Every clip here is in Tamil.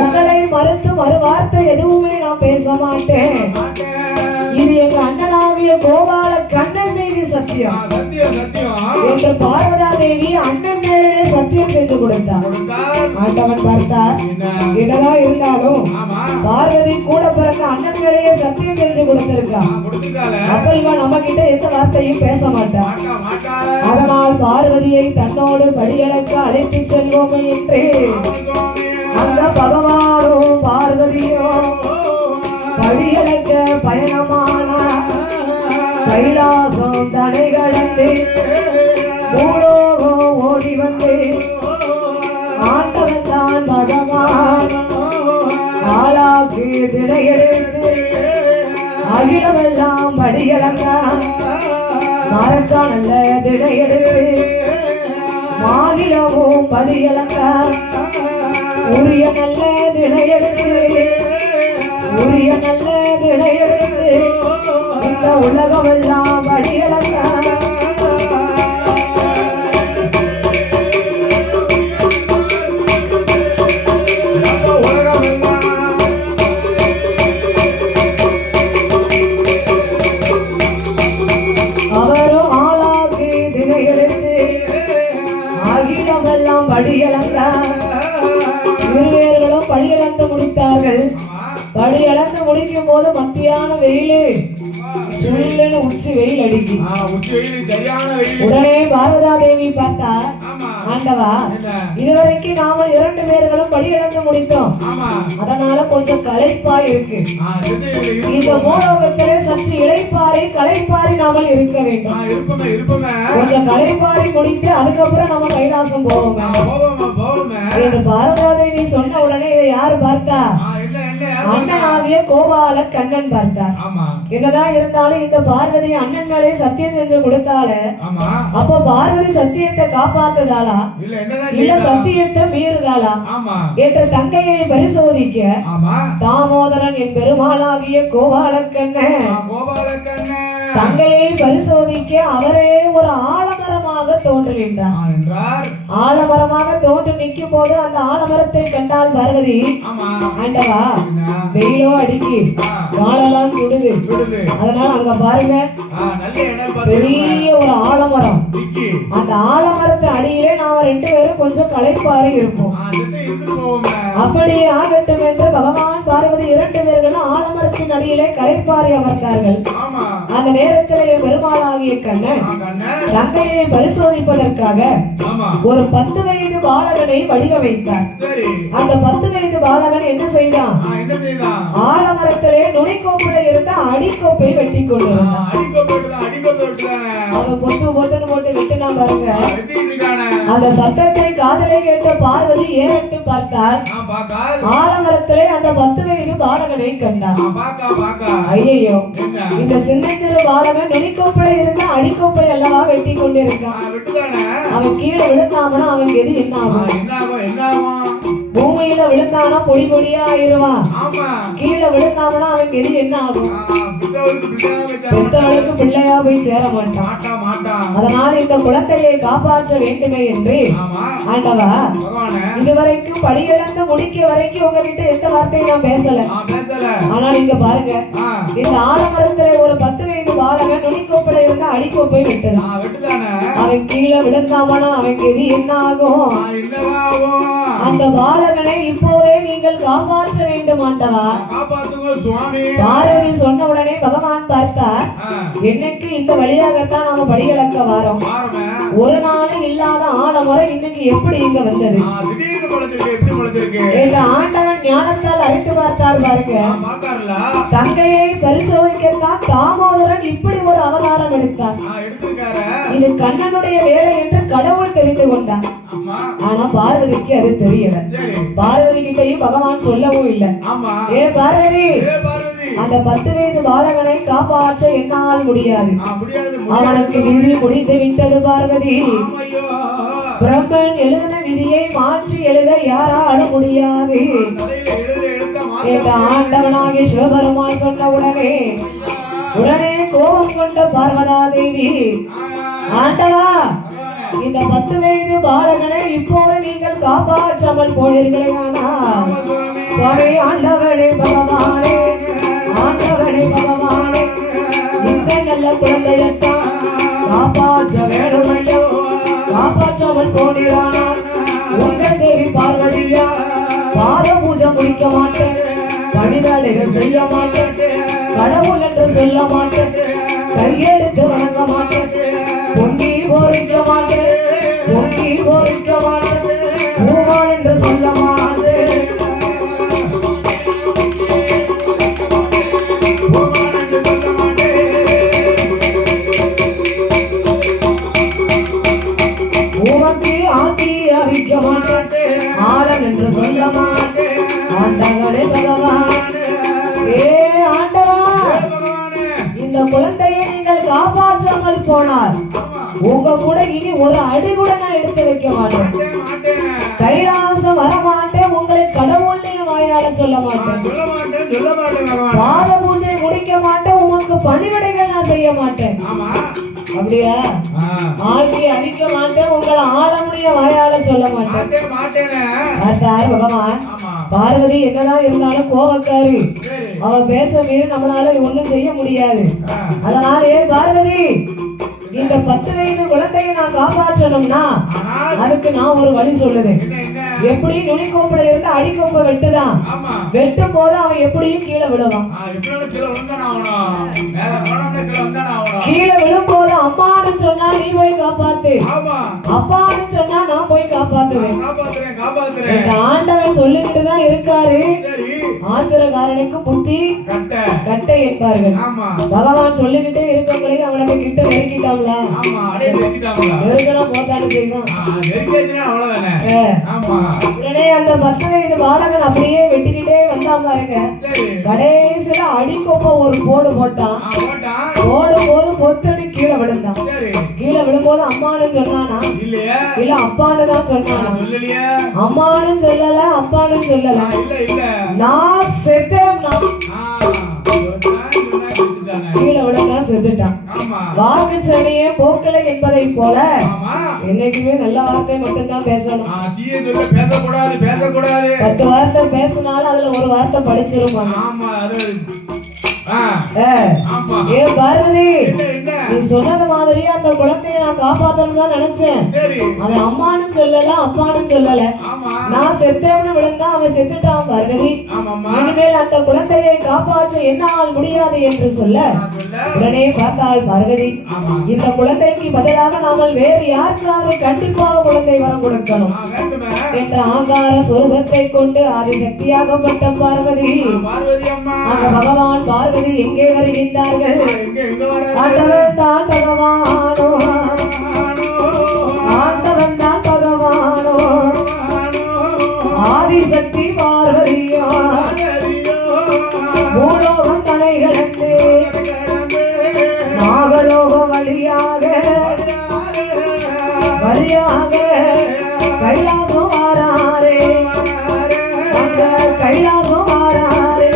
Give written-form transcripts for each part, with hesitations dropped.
உங்களை மறுத்து மறுவார்த்தை எதுவுமே நான் பேச மாட்டேன். இது எங்க அண்ணனாகிய கோபால கண்ணன் மீது சத்தியம் என்று பார்வதா தேவி அண்ணன் மேலே சத்தியம் செய்து கொடுத்தார். ஆண்டவன் பார்த்தார், என்னதான் இருந்தாலும் பார்வதி கூட பிறந்த அண்ணன் மேலேயே சத்தியம் செஞ்சு கொடுத்திருக்கான். அப்ப இவன் நம்ம கிட்ட எந்த வார்த்தையும் பேச மாட்டான். அதனால் பார்வதியை தன்னோடு படியளக்க அழைத்து செல்வோமே என்று அந்த பகவானும் பார்வதியும் படியளக்க பயணமான கைலாசம் தடை கடந்து பூலோகம் ஓடி வந்து ஆண்டவன் தான் பகவான் ஆளாக்கு திடையெடுத்து அகிலமெல்லாம் படியளக்க மறக்க நல்ல திடையெடுத்து மாநிலமும் படியளக்க உரிய நல்ல திடையெடுத்து உரிய நல்ல திடையெடுத்து இந்த உலகமெல்லாம் படியளக்க அவரும் ஆளாக்கு திடையெடுத்து அகிலமெல்லாம் படியளக்க இருவேர்களும் படியளந்து முடித்தார்கள். படியளந்து முடிக்கும் போது மத்தியான வெயிலு சுள்ளன்னு உச்சி வெயில் அடிக்கு. உடனே பார்வதா தேவி பார்த்தா, ஆண்டவா, இதுவரைக்கும் நாம 2 பேர்களும் படியளந்து முடித்தோம். அதனால கொஞ்சம் களைப்பா இருக்கு. இந்த பூலோகத்திலே சற்று இளைப்பாரி களைப்பாரி நாமல் இருக்க வேண்டும். கொஞ்சம் களைப்பாரி முடித்து அதுக்கப்புறம் நம்ம கைலாசம் போவோம் என்று பார்வதா தேவி சொன்ன உடனே இதை யாரு பார்த்தா? அண்ணனாகிய கோபால கண்ணன் பார்த்தார். என்னதான் இருந்தாலும் இந்த பார்வதி அண்ணன் மேலே சத்தியம் செஞ்சு கொடுத்தால, அப்ப பார்வதி சத்தியத்தை காப்பாத்துதாளா இல்ல சத்தியத்தை மீறுதாளா என்ற தங்கையை பரிசோதிக்க தாமோதரன் என் பெருமாளாகிய கோபால கண்ணன் தங்கையை பரிசோதிக்க அவரே ஒரு ஆலமரமாக தோன்றுகின்றார். ஆலமரமாக தோன்றி நிற்கும் போது அந்த ஆலமரத்தை கண்டால் பார்வதி, ஆண்டவா, வெயிலோ அடிக்கி காலெல்லாம் சுடுது. அதனால அங்க பாருங்க பெரிய ஒரு ஆலமரம். அந்த ஆலமரத்து அடியிலே நாம 2 பேரும் கொஞ்சம் களைப்பாரி இருப்போம். அப்படியே ஆகட்டும் என்று பகவான் பார்வதி 2 பேர்களும் ஆலமரத்தின் அடியிலே களைப்பாரி அமர்ந்தார்கள். அந்த நேரத்தில் பெருமாளாகிய கண்ணன் தங்கையை பரிசோதிப்பதற்காக ஒரு 10 வயது பாலகனை வடிவமைத்தார். அந்த 10 வயது பாலகன் என்ன செய்தான்? ஆலமரத்திலே நுனிக்கோப்புல இருந்த அடிக்கோப்பை வெட்டி கொண்டிருந்தான். அவன் பொத்து பொத்துன்னு போட்டு வெட்டினா பாருங்க. அந்த சத்தத்தை காதலை கேட்ட பார்வதி ஏறிட்டு பார்த்தால் ஆலமரத்திலே அந்த 10 வயது பாலகனை கண்டான். ஐயோ, இந்த சின்னஞ்சிறு பாலகன் நுனிக்கோப்பையில இருந்த அடிக்கோப்பை அல்லவா வெட்டி கொண்டிருக்கான். அவன் கீழே விழுந்தாமனா அவன் கெதி என்ன ஆகும்? பூமியில விழுந்தானா பொடி பொடியா ஆயிருவான். கீழே விழுந்தாமனா அவன் கெதி என்ன ஆகும்? பெற்றவளுக்கு பிள்ளையா போய் சேர மாட்டான். அதனால இந்த குழந்தையை காப்பாற்ற வேண்டுமே என்று ஆண்டவா, இதுவரைக்கும் படியிழந்து முடிக்க வரைக்கும் உங்ககிட்ட எந்த வார்த்தையும் நான் பேசல. ஆனால் இங்க பாருங்க, இந்த ஆலமரத்துல ஒரு 10 வயது பாலகன் நுனிக்கோப்பையில இருந்த அடிக்கோப்பை விட்டுதான். அவன் கீழே விழுந்தாமனா அவன் கெதி என்ன ஆகும்? அந்த பாலகனை இப்போதே நீங்கள் காப்பாற்ற வேண்டும் ஆண்டவா. பார்வதி சொன்ன உடனே பகவான் பார்த்தார், என்னைக்கு இந்த வழியாகத்தான் நாம படியிழக்க வாரோம். ஒரு நாளும் இல்லாத ஆலமரம் இன்னைக்கு எப்படி இங்க வந்தது என்ற ஆண்டவன் ஞானத்தால் அறிந்து பார்த்தார் பாருங்க. தங்கையை பரிசோதிக்கத்தான் தாமோதரன் இப்படி ஒரு அவதாரம் எடுத்தார். இது கண்ணனுடைய வேலை என்று கடவுள் தெரிந்து கொண்டார். ஆனா பார்வதிக்கு அது தெரியல. பார்வதி கிட்டையும் பகவான் சொல்லவும் இல்லை. ஏ பார்வதி, அந்த 10 வயது பாலகனை காப்பாற்ற என்னால் முடியாது. அவனுக்கு விதி முடிந்து விட்டது பார்வதி. பிரம்மன் எழுதின விதியை மாற்றி எழுத யாராலும் முடியாது என்ற ஆண்டவனாகிய சிவபெருமான் சொன்ன உடனே கோபம் கொண்ட பார்வதா தேவி, ஆண்டவா, இந்த 10 வயது பாலகனை இப்போது நீங்கள் காப்பாற்றாமல் போனீர்களே, ஆனால் சுவாமி ஆண்டவனே பகவானே ஆண்டவனே பகவானே இந்த நல்ல குழந்தையத்தான் காப்பாற்ற வேணும் ஐயா காப்பாற்றாமல் போகிறான் உங்கள் தேவி பார்வதியா பாத பூஜை முடிக்க மாட்டேன் பணிவேடைகள் செய்ய மாட்டேன் கடவுள் என்று சொல்ல மாட்டேன் கையெடுத்து வணங்க மாட்டேன் பொங்கி போரிக்க மாட்டேன் பொங்கி போரிக்க மாட்டேன் பூமான் என்று சொல்ல மாட்டேன் பூமக்கு ஆக்கி அவிக்க மாட்டேன் ஆடன் என்று சொல்ல மாட்டேன் ஆண்டவனே பகவான் ஏ ஆண்டவா இந்த குழந்தையை நீங்கள் காப்பாற்றாமல் போனார் உங்க கூட இனி ஒரு அடி கூட நான் எடுத்து வைக்க மாட்டேன் கைலாசம் வரமாட்டேன் உங்களை கடவுள்னே வாயால சொல்ல மாட்டேன் பாத பூஜை முடிக்க மாட்டேன் உமக்கு பணிவிடைகள் நான் செய்ய மாட்டேன் அப்படியா ஆக்கி அழிக்க மாட்டேன் உங்களை ஆளமுடைய வாயால சொல்ல மாட்டேன் பகவான் பார்வதி என்னதான் இருந்தாலும் கோவக்காரி அவ பேச்ச மீறி நம்மளால ஒண்ணும் செய்ய முடியாது அதனால பார்வதி இந்த 10 வயது குழந்தையை நான் காப்பாற்றணும்னா அதுக்கு நான் ஒரு வழி சொல்லுறேன் எப்படி நுனிக்கோப்புல இருந்து அடிக்கோப்ப வெட்டுதான் வெட்டும் போது அவன் எப்படியும் கீழே விழுவான் கீழே விழும் போது அம்மான்னு சொன்னா நீ போய் காப்பாத்து அப்பான்னு சொன்னா நான் போய் காப்பாத்துவேன் ஆண்டவன் சொல்லிக்கிட்டு தான் இருக்காரு ஆந்திரக்காரனுக்கு புத்தி கட்டை என்பார்கள் பகவான் சொல்லிக்கிட்டே இருக்கவங்களே அவனுக்கு கிட்ட நெருக்கிட்டாங்களா நெருக்கலாம் போட்டாலும் செய்வான் உடனே அந்த 10 வயது பாலகன் அப்படியே வெட்டிக்கிட்டே வந்தான் பாருங்க கடைசியில அடிக்கொப்ப ஒரு போடு போட்டான் போடும் போது பொத்தடி கீழே விழுந்தான் கீழே விழும்போது அம்மானு சொன்னானா இல்ல அப்பான்னு தான் சொன்னானா அம்மானு சொல்லல அப்பான்னு சொல்லல நான் செத்தேன்னா கீழே விழுந்தா செத்துட்டான் வாக்கு சனியே போக்கலை என்பதை போல என்னைக்குமே நல்ல வார்த்தை மட்டும்தான் பேசணும் 10 வார்த்தை பேசினாலும் அதுல ஒரு வார்த்தை படிச்சிருப்பாங்க ஏ பார்வதி நீ சொன்னது மாதிரி அந்த குழந்தைய நான் காப்பாத்தணும் தான் நினைச்சேன் அவன் அம்மானு சொல்லல அப்பான்னு சொல்லல நான் செத்தேன்னு விழுந்தா அவன் செத்துட்டான் பார்வதி இனிமேல் அந்த குழந்தையை காப்பாற்ற என்னால் முடியாது என்று சொல்ல உடனே பார்த்தாள் பார்வதி இந்த குழந்தைக்கு பதிலாக நாமல் வேறு யாருக்காவது கண்டிப்பாக குழந்தை வரம் கொடுக்கணும் என்ற ஆகார சொரூபத்தை கொண்டு ஆதிசக்தியாகப்பட்ட பார்வதி அங்க பகவான் பார்வதி எங்கே வருகின்றார்கள் ஆண்டவன் தான் பகவானோ ஆண்டவன் தான் பகவானோ ஆதிசக்தி பார்வதியோ பூலோகம் தனை கடந்து நாகலோகம் வழியாக கைலாசம் வாராரே கைலாசம் வாராரே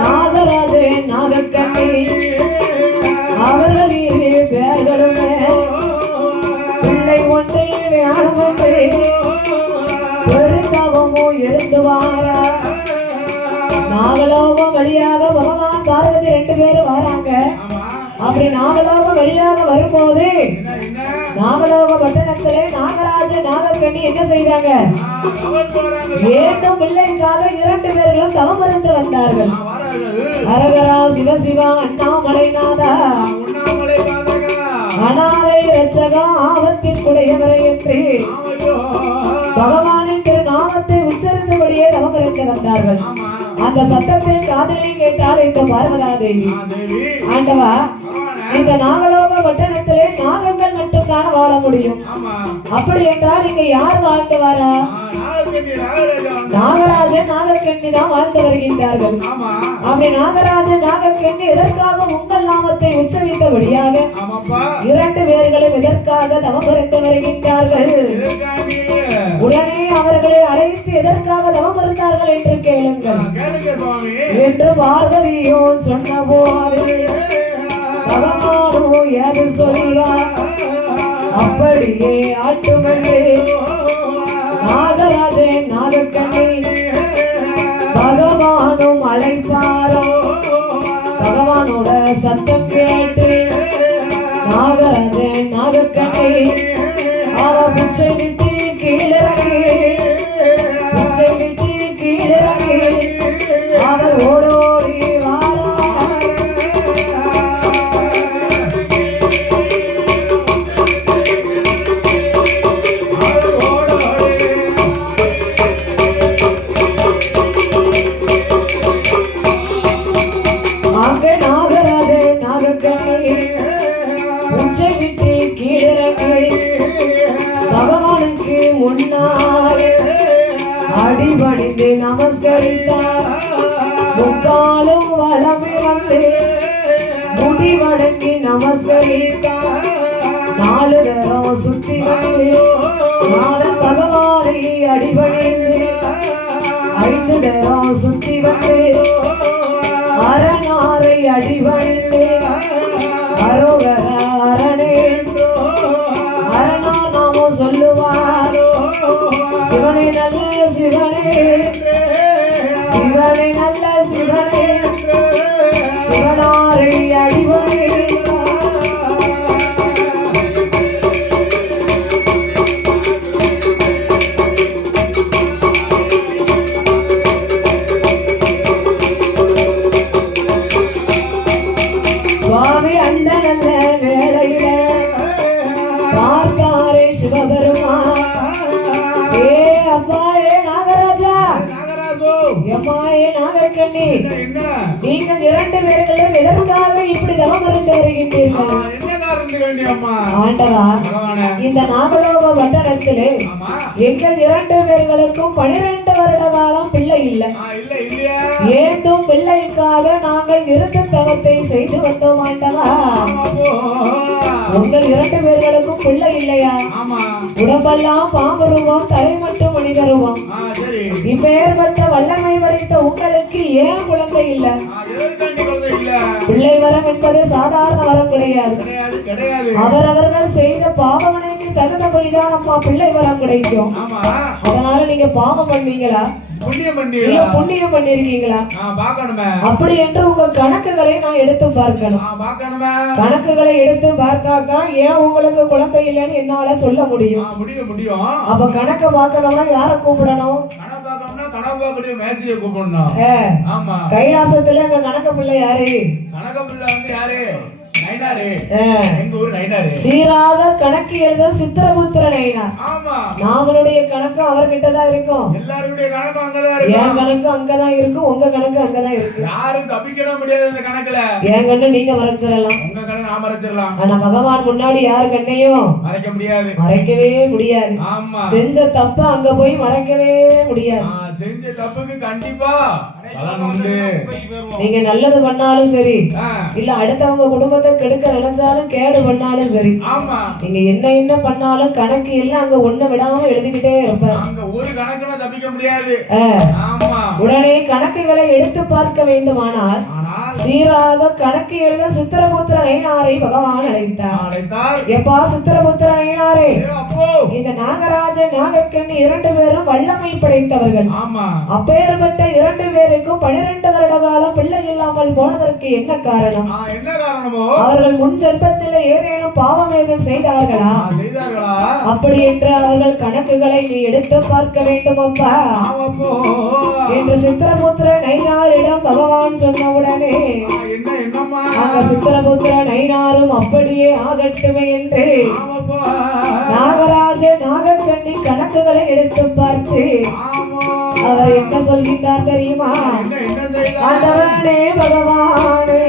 நாகராஜே நாகக்கண்ணி அவர்கள் இரு பேர்களுமே பிள்ளை ஒன்றை வேணுமென்றே பெருந்தவமோ எழுந்துவாரா நாகலோகம் வழியாக பகவான் பார்வதி 2 பேரும் வராங்க அப்படி நாகலோகம் வழியாக வரும்போது நாகலோக பட்டணத்திலே நாகராஜ நாகக்கண்ணி என்ன செய்தாங்க ஏதும் பிள்ளைக்காக 2 பேர்களும் தவம் இருந்து வந்தார்கள் ஹரஹரா சிவசிவா அண்ணாமலைநாதா அனாதை ரட்சகா ஆபத்தின் குடையவரை என்று பகவானின் திருநாமத்தை உச்சரித்தபடியே தவம் இருந்து வந்தார்கள் அந்த சத்தத்தை காதலில் கேட்டால் இந்த பார்வதா தேவி ஆண்டவா இந்த நாகலோக பட்டணத்திலே நாகங்கள் மட்டும்தான் வாழ முடியும். அப்படி என்றால் இங்க யார் வாழ்ந்து வரா? நாகராஜன் நாகக்கண்ணி தான் வாழ்ந்து வருகின்றார்கள். அப்படி நாகராஜன் நாகக்கண்ணி எதற்காக உங்கள் நாமத்தை உச்சரித்தபடியாக 2 பேர்களும் எதற்காக தவம் இருந்து வருகின்றார்கள்? உடனே அவர்களை அழைத்து எதற்காக தவம் இருந்தார்கள் என்று கேளுங்கள் என்று பார்வதியோ சொன்ன போது தவமானோ எது சொல்வார் அப்படியே ஆட்டுமன்றே நாகராஜன் நாகக்கண்ணி பகவானும் அழைப்பாரோ பகவானோட சத்தம் கேட்டு நாகராஜன் நாகக்கண்ணி அவ பிச்சை விட்டு கீழிறங்கி பிச்சை விட்டு கீழிறங்கி அவர் ஓடோடி பகவானுக்கு முன்னால் அடிபணிந்து நமஸ்கரித்தார். முக்காலும் வளமே வந்து முடிவடங்கி நமஸ்கரித்தார். 4 தரம் சுத்தி வந்து நாதன் பகவானை அடிபணிந்து 5 தரம் சுத்தி வந்து அரணாரை அடிபணிந்து அரோகர அரணே அரணா நாமோ சொல்லுவார். சிவனே நல்ல சிவனே சிவனே நல்ல சிவனே சிவனாரை அடிபணி சுவாமி அந்த நல்ல வேளையில பார்த்தாரே சிவபெருமான். ஏ அப்பா ஏ நாகராஜா எம்மா ஏ நாகக்கண்ணி நீங்கள் 2 பேர்களும் எதற்காக இப்படி தவம் இருந்து வருகின்றீர்கள்? ஆண்டவா இந்த நாகலோக பட்டணத்திலே எங்கள் 2 பேர்களுக்கும் 12 வருட காலம் பிள்ளை இல்லை. ஏந்தும் பிள்ளைக்காக நாங்கள் நிறுத்த தவத்தை செய்து வந்தோம். ஆண்டவா உங்கள் 2 பேர்களுக்கும் பிள்ளை இல்லையா? உடம்பெல்லாம் பாம்பு ரூபம் தலை மட்டும் மனித ரூபம். இப்பேற்பட்ட வல்லமை படைத்த உங்களுக்கு ஏன் குழந்தை இல்லை? பிள்ளை வரம் என்பது சாதாரண வரம் கிடையாது. அவரவர்கள் செய்த பாவமனைக்கு தகுந்தபடிதான் அம்மா பிள்ளை வரம் கிடைக்கும். அதனால நீங்க பாவம் பண்ணீங்களா புண்ணியம் பண்ணிருக்கீங்களா? அப்படி என்று உங்க கணக்குகளை நான் எடுத்து பார்க்கணும். கணக்குகளை எடுத்து பார்த்தாதான் ஏன் உங்களுக்கு குழந்தை இல்லைன்னு என்னால சொல்ல முடியும். அப்ப கணக்க பார்க்கணும்னா யார கூப்பிடணும்? கைலாசத்துல அங்க கணக்கு பிள்ளை யாரு? சீராக கணக்கு எழுத சித்திரபுத்திர நயினார். நாமளுடைய கணக்கு அவர்கிட்டதான் இருக்கும். என் கணக்கு அங்கதான் இருக்கும், உங்க கணக்கு அங்கதான் இருக்கு. என் கண்ணு நீங்க மறைச்சிடலாம், ஆனா பகவான் முன்னாடி யாரு கண்ணையும் மறைக்கவே முடியாது. செஞ்ச தப்ப அங்க போய் மறைக்கவே முடியாது. நீங்க நல்லது பண்ணாலும் சரி, இல்ல அடுத்தவங்க குடும்பத்தை கெடுக்க நினைச்சாலும் கேடு பண்ணாலும் சரி, நீங்க என்ன பண்ணாலும் கணக்கு எல்லாம் அங்க ஒண்ணு விடாம எழுதிக்கிட்டே இருப்பாரு. உடனே கணக்குகளை எடுத்து பார்க்க வேண்டுமானால் சீராக கணக்கு எழுத சித்திரபுத்திர நயினாரை பகவான் அழைத்தார். எப்பா சித்திரபுத்திர நயினாரே, இந்த நாகராஜன் நாகக்கண்ணி 2 பேரும் வல்லமை படைத்தவர்கள். அப்பேற்பட்ட 2 பேருக்கும் 12 வருட காலம் பிள்ளை இல்லாமல் போனதற்கு என்ன காரணம்? அவர்கள் முன் ஜென்மத்தில் ஏதேனும் பாவம் ஏதும் செய்தார்களா? அப்படி என்று அவர்கள் கணக்குகளை நீ எடுத்து பார்க்க வேண்டும் அப்பா என்று சித்திரபுத்திர நயினாரிடம் பகவான் சொன்னவுடனே சித்திரபுத்திர நயினாரும் அப்படியே ஆகட்டுமே என்று நாகராஜ நாகக்கண்ணி கணக்குகளை எடுத்து பார்த்து அவர் என்ன சொல்கின்றார் தெரியுமா? ஆண்டவனே பகவானே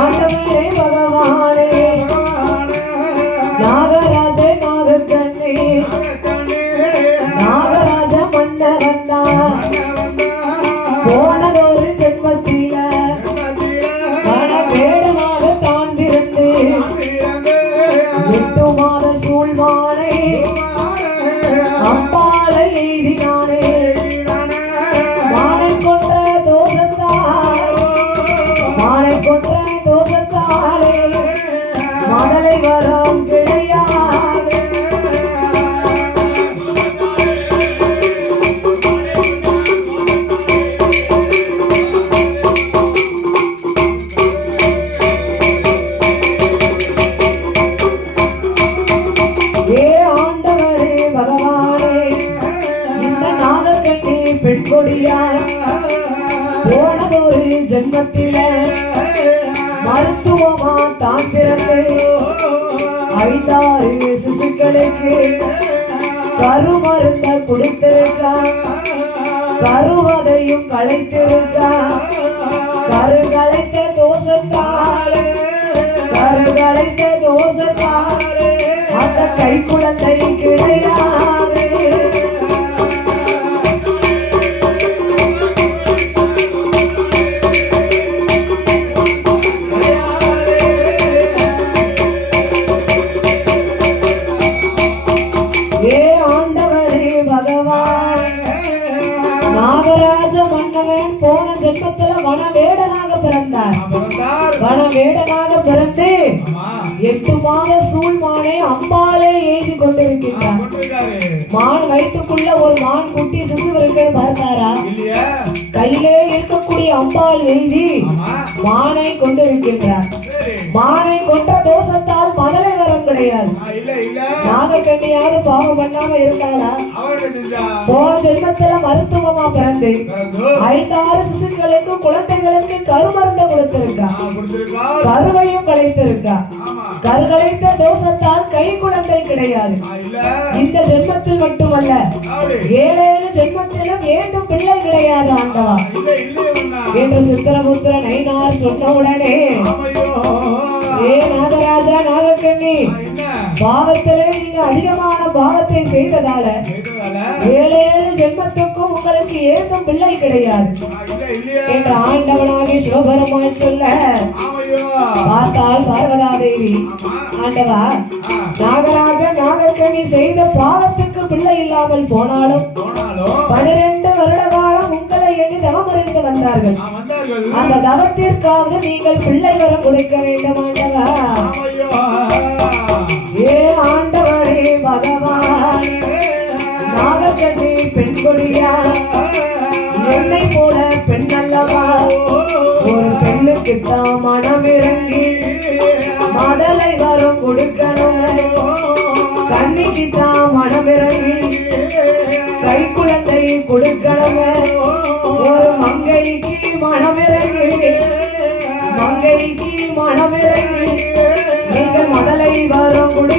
ஆண்டவனே பகவானே நாகராஜ நாகக்கண்ணே நாகராஜ மன்னவந்தா போனதொரு ஜென்மத்தில வேடனாக தான் பிறந்து 8 மாத சூழ்வானே அம்பாளை எய்தினானே மானை கொன்ற தோசத்தாலே மடலை வரம் கிடையாது பெண்கொடியார் போனதொரு ஜென்மத்தில மருத்துவமா தான் பிறந்து 5-6 சிசுக்களுக்கு கருமருந்த கொடுத்திருக்கா கருவதையும் களைத்திருக்கா கருகளைத்த தோசத்தாலே அந்த கை குழந்தை கிடையாது நாகராஜ மன்னவன் போன ஜென்மத்துல வனவேடனாக பிறந்தார். வனவேடனாக பிறந்து 8 மாத சூழ்மானை அம்பாலே எய்தி கொண்டிருக்கின்றார். மான் வயிற்றுக்குள்ள ஒரு மான் குட்டி சிசுவிற்கு பார்த்தாரா? கையிலே இருக்கக்கூடிய அம்பாள் எய்தி மானை கொண்டிருக்கின்றார். மானை கொன்ற தோஷத்தால் மதலை வரம் கிடையாது. நாகக்கண்ணியாவது பாவம் பண்ணாம இருக்காளா? போன ஜென்மத்துல மருத்துவமா பிறந்து 5-6 சிசுக்களுக்கு குழந்தைகளுக்கு கருமருந்த கொடுத்திருக்கா கருவையும் களைத்திருக்கா கருகளைத்த தோஷத்தால் கை குழந்தை கிடையாது. இந்த ஜென்மத்தில் மட்டுமல்ல 7 ஜென்மத்திலும் ஏதும் பிள்ளை கிடையாது ஆண்டவா என்று சித்திரபுத்திர நைனார் சொன்னவுடனே நாகராஜா நாகக்கண்ணி பாவத்திலே நீங்க அதிகமான பாவத்தை செய்ததால 7 ஜென்மத்துக்கும் உங்களுக்கு ஏதும் பிள்ளை கிடையாது என்று ஆண்டவனாகி சிவபெருமான் சொல்ல பார்த்தால் பார்வதாதேவி ஆண்டவா நாகராஜ நாகக்கண்ணி செய்த பாவத்துக்கு பிள்ளை இல்லாமல் போனாலும் 12 வருட காலம் உங்களை எண்ணி தவமறிந்து வந்தார்கள். அந்த தவத்திற்காவது நீங்கள் பிள்ளை வரம் கொடுக்க வேண்டும் ஆண்டவா. ஏ ஆண்டவரே பகவான் நாகக்கண்ணி பெண் கொடியா என்னை போல பெண் அல்லவா ஒரு பெண்ணுக்கு தான் மனம் இறங்கி மதலை வரம் கொடுக்கணும் கண்ணிக்கு தான் மனம் இறங்கி கை குழந்தை கொடுக்கணும் ஒரு மங்கைக்கு மனம் இறங்கி நீங்கள் மதலை வரம் கொடு